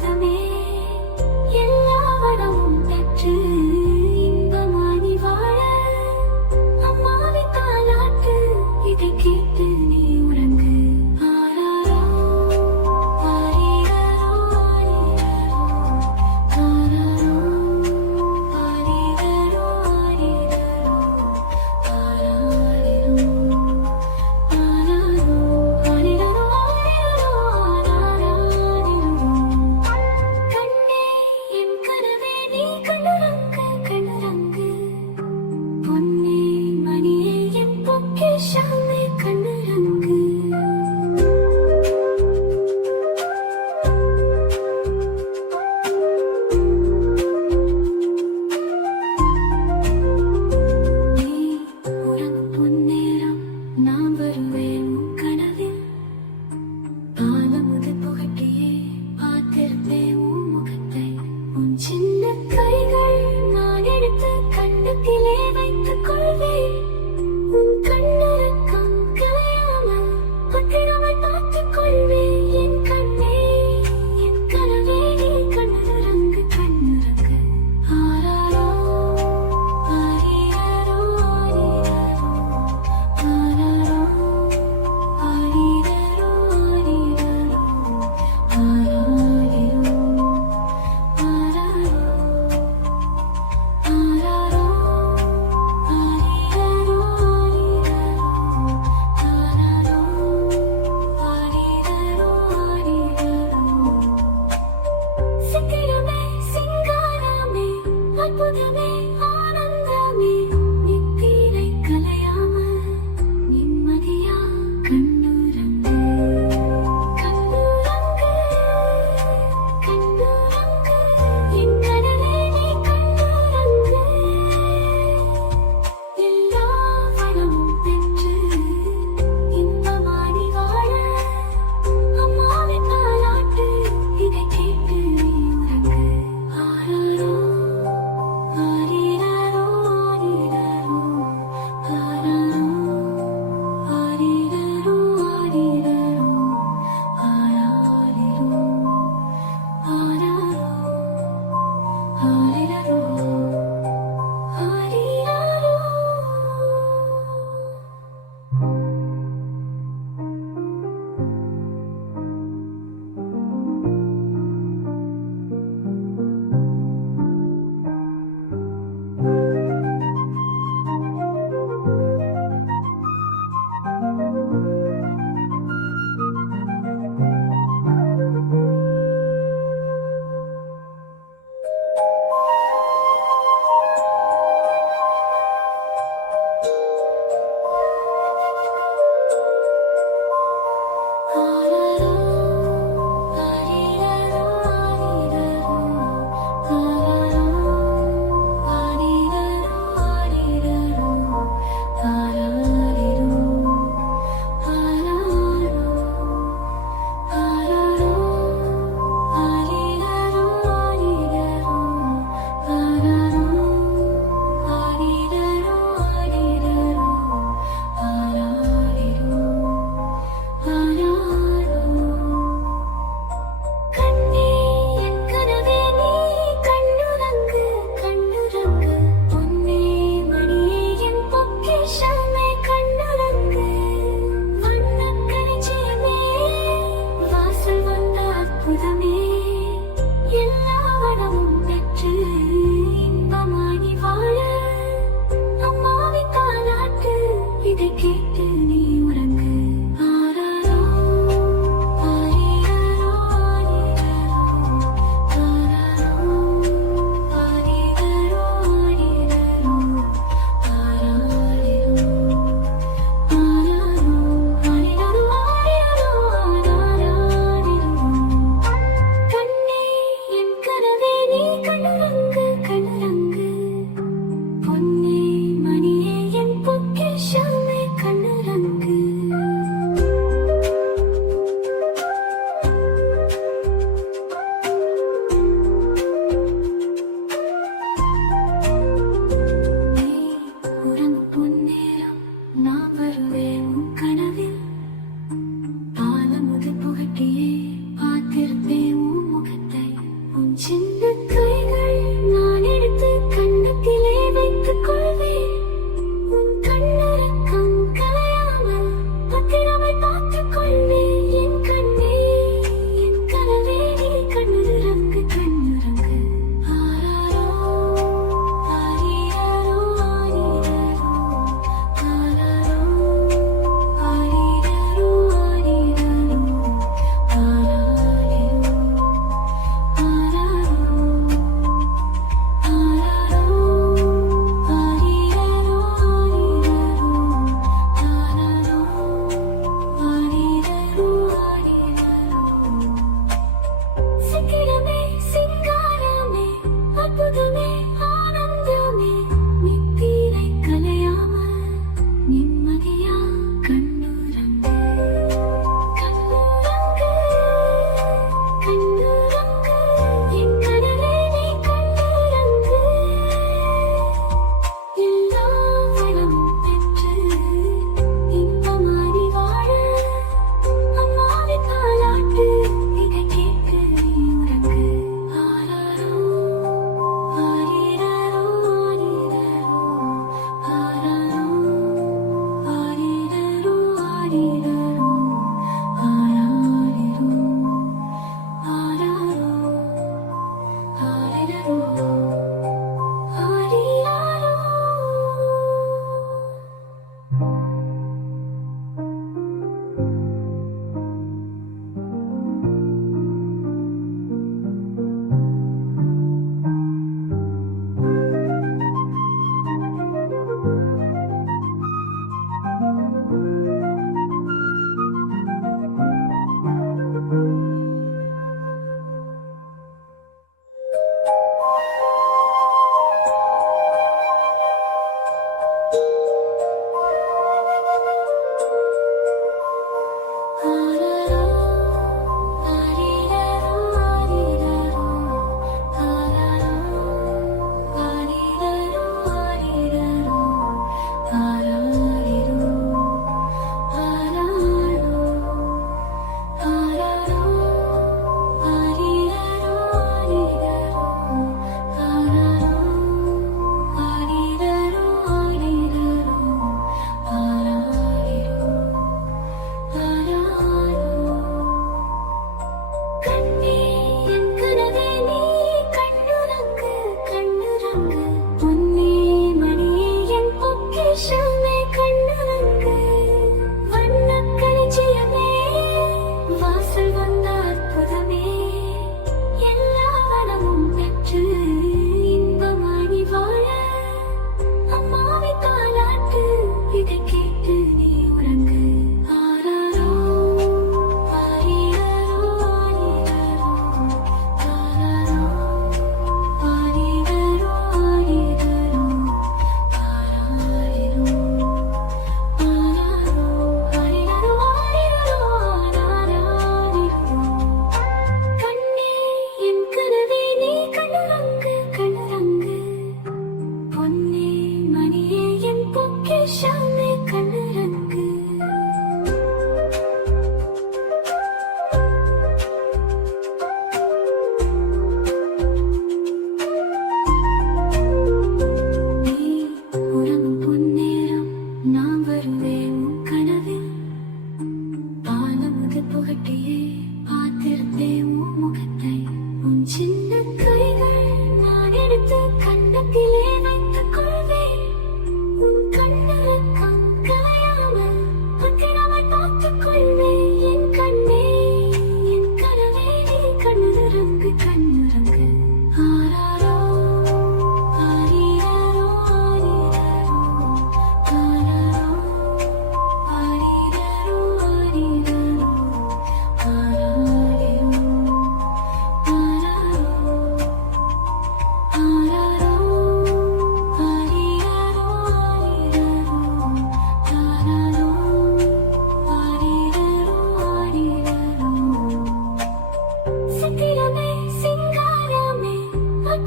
அமுதமே எல்லா வளமும் பெற்று இன்பமாய் நீ வாழ அம்மாவின் தாலாட்டு இதை கேட்டு நீ உறங்கு. ஆராரோ ஆரிரரோ ஆரிரரோ ஆராரோ ஆரிரரோ ஆரிரரோ ஆராரிரோ ஆராரோ ஆரிரரோ ஆரிரரோ ஆராரிரோ. கண்ணே என் கனவே நீ கண்டுறங்க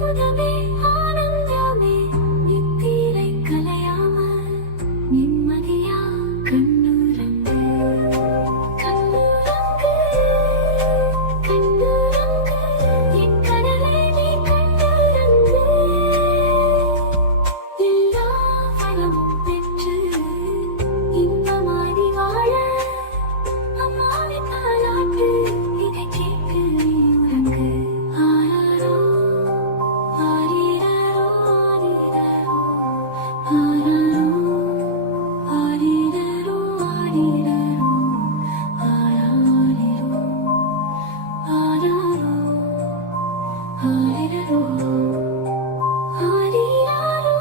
அற்புதமே ஆனந்தமே நித்திரை கலையாம நிம்மதியா கண்ணுறங்கு கண்ணுறங்கு கண்ணுறங்கு என் கனவை நீ கண்ணுறங்கு எல்லா வளமும் பெற்று இன்பமாய் வாழ அம்மாவின் தாலாட்டு இதை கேட்டு நீ உறங்கு ஆராரோ ஆரிரரோ ஆரிரரோ ஆரிரரோ ஆரிரரோ ஆராரிரோ ஆராரோ ஆரிரரோ ஆரிரரோ.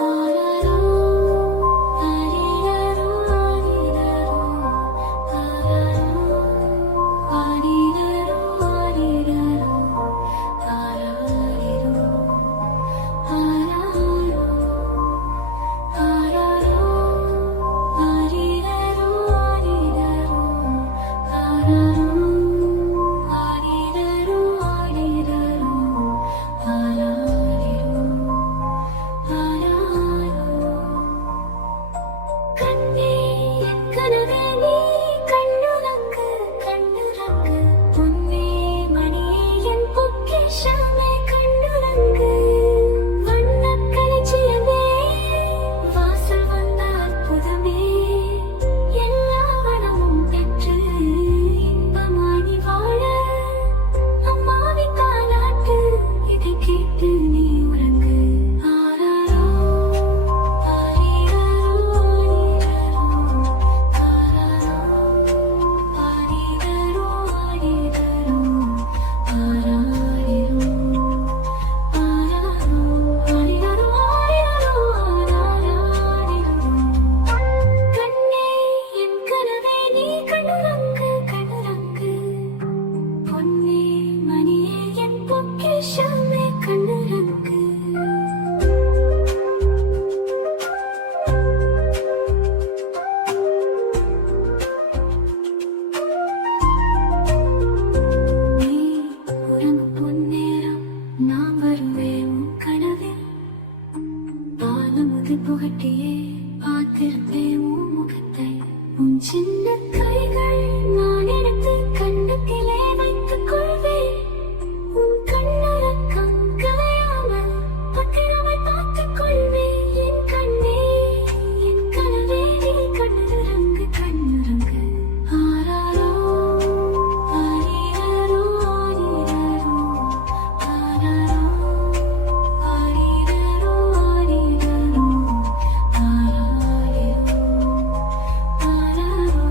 ஆராரோ ஆரிரரோ ஆரிரரோ ஆரிரரோ ஆரிரரோ ஆராரிரோ ஆராரோ ஆராரோ ஆரிரரோ ஆரிரரோ ஆராரோ ஆரிரரோ ஆரிரரோ ஆராரிரோ ஆராரோ. கண்ணே என் கனவே நீ கண்ணுறங்கு கண்ணுறங்கு பொன்னே மணியே என் பொக்கிஷமே கண்ணுறங்கு வண்ணக் களஞ்சியமே வாசல் வந்த அற்புதமே எல்லா வளமும் பெற்று இன்பமாய் நீ வாழ அம்மாவின் தாலாட்டு இதை கேட்டு நீ உறங்கு ஆராரோ ஆரிரரோ ஆரிரரோ ஆரிரரோ ஆராரிரோ ஆராரோ ஆரிரரோ ஆராரிரோ. கண்ணே என் கனவே நீ கண்ணுறங்கு கண்ணுறங்கு பொன்னே மணியே என் பொக்கிஷமே கண்ணுறங்கு. நீ உறங்கும் பொன்னேரம் நான் வருவேன் உன் கனவில் பாலமுது புகட்டியே பார்த்திருப்பேன் உன் முகத்தை உன் சின்ன கைகள் நான் எடுத்து கண்ணத்திலே வைத்துக் கொள்வேன் உன் கண்ணரக்கம் கலையாமல் பத்திரமை பார்த்துக் கொள்வேன் என் கண்ணே என் கனவே நீ கண்ணுறங்கு கண்ணுறங்கு ஆராரோ ஆரிரரோ ஆரிரரோ ஆராரோ ஆரிரரோ ஆரிரரோ ஆராரிரோ ஆராரோ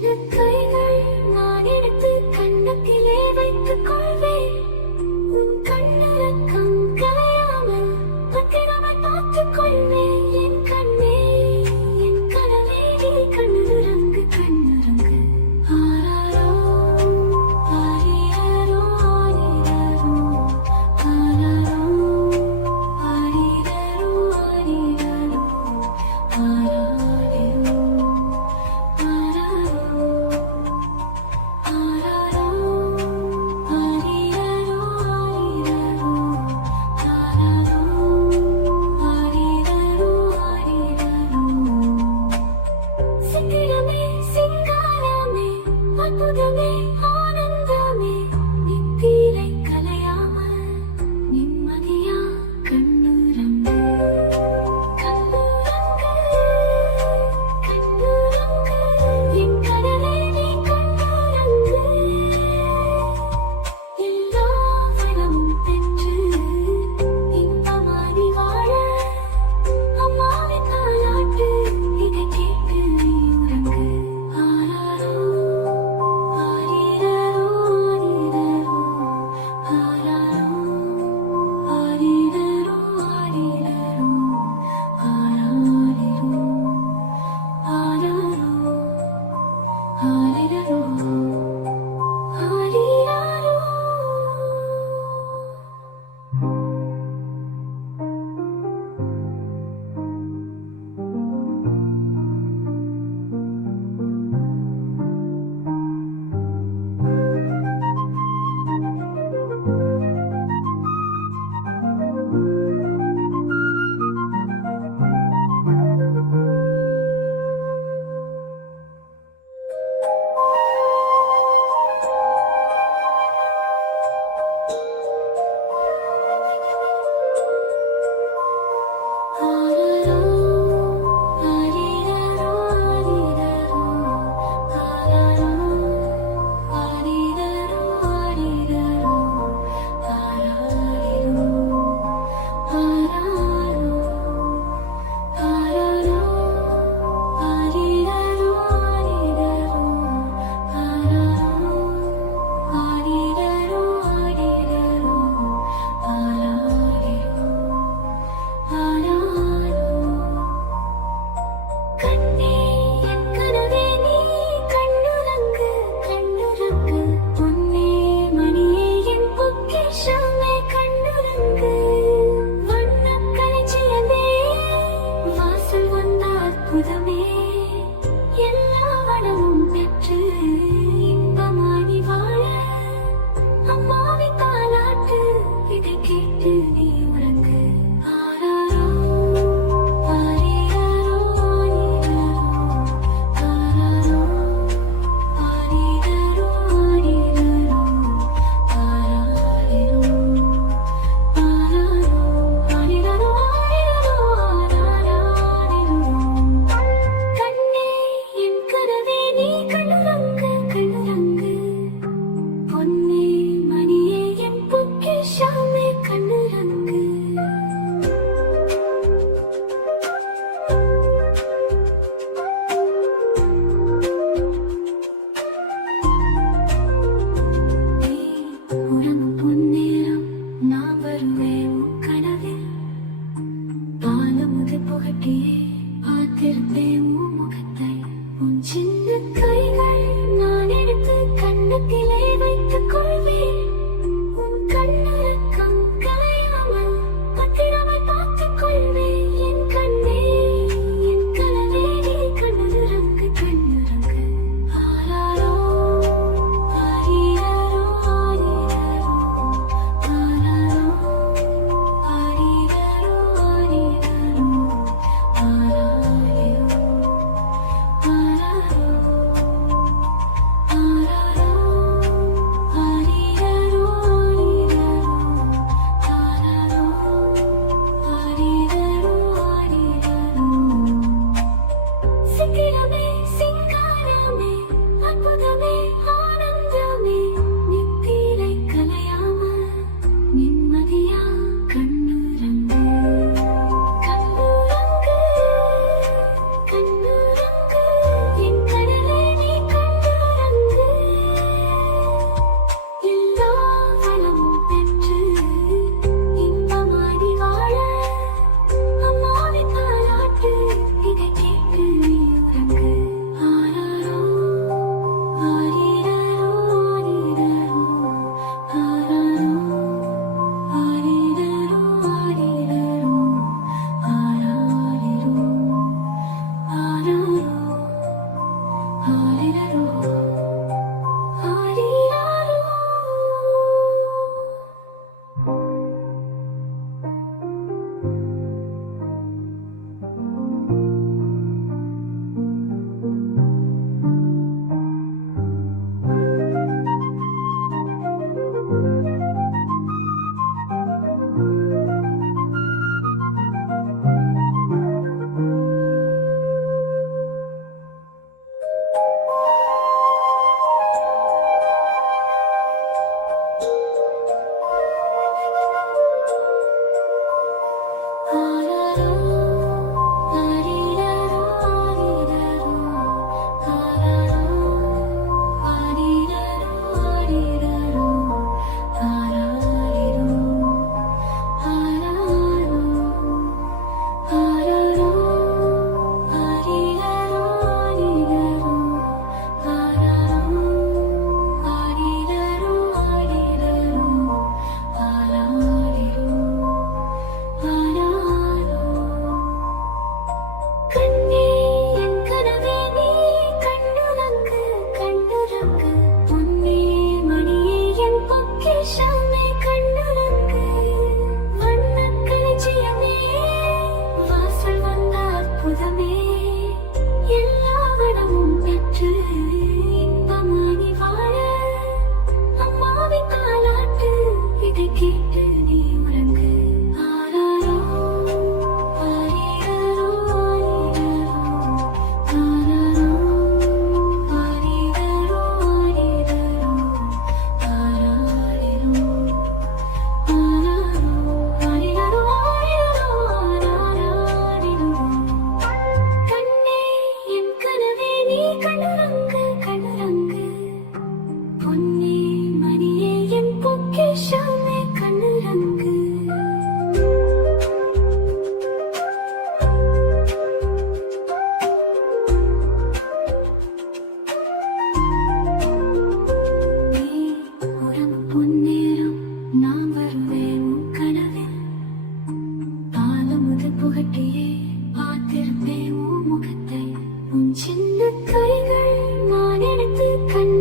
சின்ன கைகள் நான் எடுத்து கண்ணத்திலே வைத்துக் கொள்வேன். உன் கண்ணழக்கம் கலையாமல் பத்திரமாய் பார்த்துக் கொள்வேன். என் கண்ணே, என் கனவே, நீ கண்ணுறங்கு, கண்ணுறங்கு. ஆராரோ, ஆரிரரோ, ஆரிரரோ, ஆராரோ, ஆரிரரோ, ஆரிரரோ, ஆராரிரோ, ஆராரோ, ஆராரோ, ஆரிரரோ, ஆரிரரோ, ஆராரோ, ஆரிரரோ, ஆரிரரோ. சித்திரமே, சிங்காரமே, அற்புதமே, ஆனந்தமே, நித்திரை கலையாமல் நிம்மதியா கண்ணுறங்கு, கண்ணுறங்கு, கண்ணுறங்கு. என் கடலே நீ கண்ணுறங்கு. எல்லா வளமும் பெற்று இன்பமாய் வாழ அம்மாவின் தாலாட்டு இதை கேட்டு நீ உறங்கு. ஆராரோ, ஆரிரரோ, ஆரிரரோ, ஆராரோ, ஆரிரரோ, ஆரிரரோ, ஆராரிரோ, ஆராரோ, ஆரிரரோ, ஆரிரரோ. ஆராரோ, ஆரிரரோ, ஆரிரரோ, ஆராரோ, ஆரிரரோ, ஆரிரரோ, ஆராரிரோ, ஆராரோ, ஆராரோ, ஆரிரரோ, ஆரிரரோ, ஆராரோ, ஆரிரரோ, ஆரிரரோ, ஆராரிரோ, ஆராரோ. கண்ணே, என் கனவே, நீ கண்ணுறங்கு, கண்ணுறங்கு. பொன்னே, மணியே, என் பொக்கிஷமே, கண்ணுறங்கு. வண்ணக் களஞ்சியமே, வாசல் வந்த அற்புதமே, எல்லா வளமும் பெற்று இன்பமாய் நீ வாழ அம்மாவின் தாலாட்டு இதை கேட்டு நீ உறங்கு. ஆராரோ, ஆரிரரோ, ஆரிரரோ, ஆராரோ, ஆரிரரோ, ஆரிரரோ, ஆராரிரோ, ஆராரோ, ஆரிரரோ, ஆரிரரோ, ஆராரிரோ. கண்ணே, என் கனவே, நீ கண்ணுறங்கு, கண்ணுறங்கு. பொன்னே, மணியே, என் பொக்கிஷமே, கண்ணுறங்கு. நீ உறங்கும் பொன்னேரம் நான் வருவேன் உன் கனவில். பாலமுது புகட்டியே பார்த்திருப்பேன் உன் முகத்தை. உன் சின்ன கைகள் நான் எடுத்து கண்ணத்திலே வைத்துக் கொள்வேன். உன் கண்ணழக்கம் கலையாமல் பத்திரமாய் பார்த்துக் கொள்வேன். என் கண்ணே, என் கனவே, நீ கண்ணுறங்கு, கண்ணுறங்கு. ஆராரோ, ஆரிரரோ, ஆரிரரோ, ஆராரோ, ஆரிரரோ, ஆரிரரோ, ஆராரிரோ, ஆராரோ, ஆராரோ,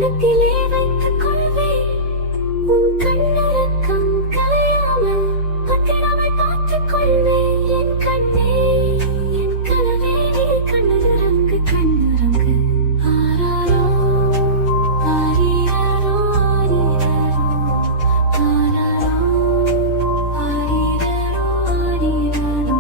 கண்ணத்திலே வைத்துக் கொள்வேன் உன் கண்ணக்கம் கலையாமல் பத்திரமை பார்த்துக் கொள்வேன் என் கண்ணே என் கனவே நீ கண்ணுறங்கு கண்ணுறங்கு ஆராரோ ஆரிராரோ ஆரிராரோ ஆராரோ ஆரிராரோ ஆரிராரோ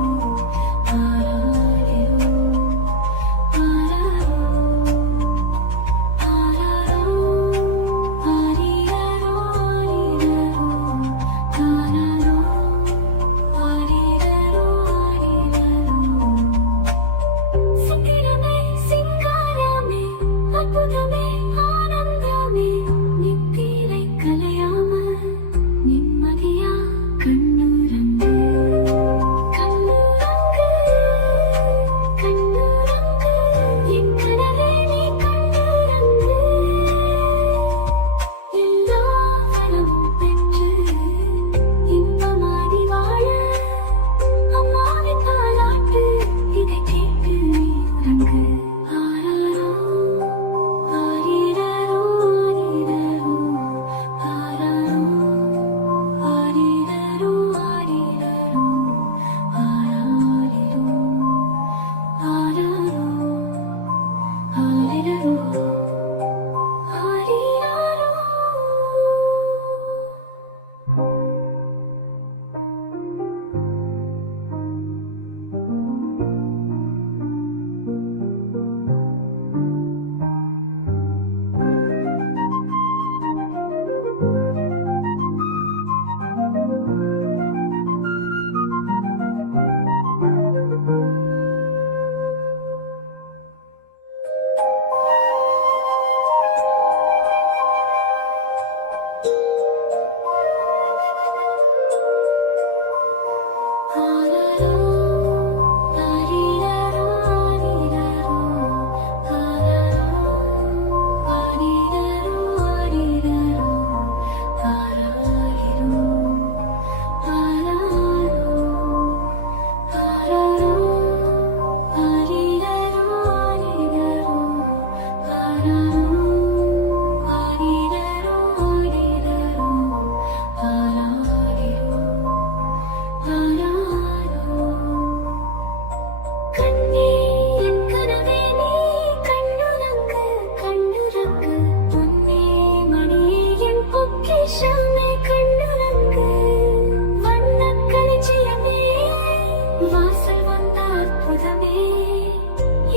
வாசல் வந்த அற்புதமே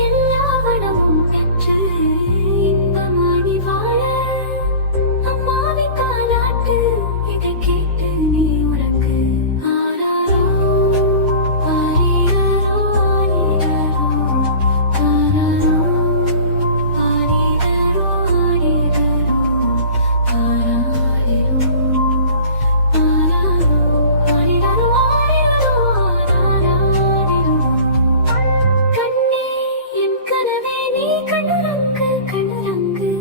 எல்லா வளமும் பெற்று இன்பமாடி வாழ அம்மாவை தாலாட்டு இதை கேட்டு நீ உறங்கு ஆராரோ ஆரிராரோ ஆரிராரோ ஆராரோ ஆரிராரோ ஆரிராரோ ஆராரிரோ கண்ணே என் கனவே நீ கண்ணுறங்கு கண்ணுறங்கு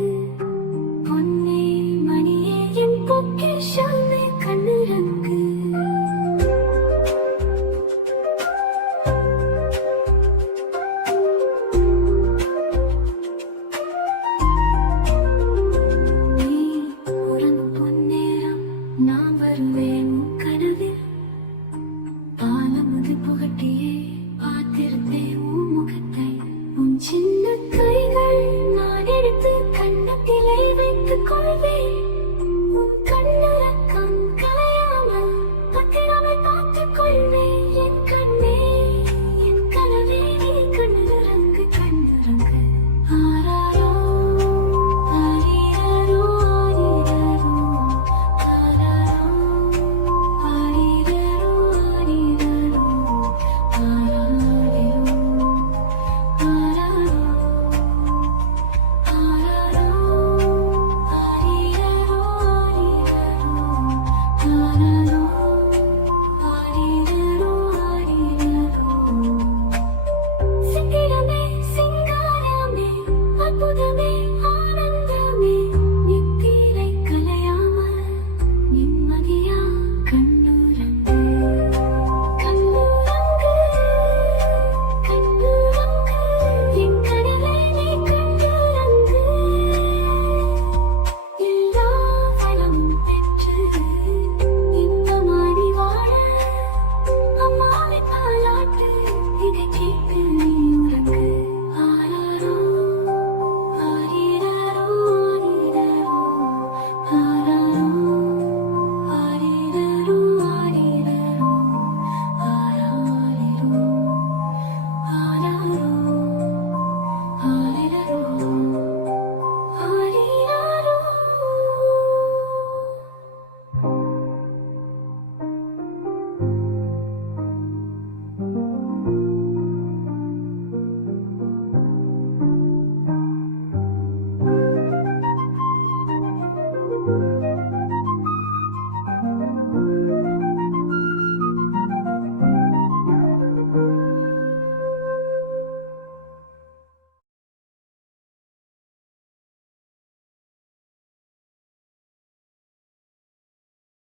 பொன்னே மணியே என் பொக்கிஷமே கண்ணுறங்கு நீ உறங்கும் பொன்னேரம் நான் வருவேன் உன் கனவில் பாலமுது புகட்டியே பார்த்திருந்தேன் உன் முகத்தை உன் சின்ன கைகள் நான் எடுத்து கண்ணத்திலே வைத்துக் கொள்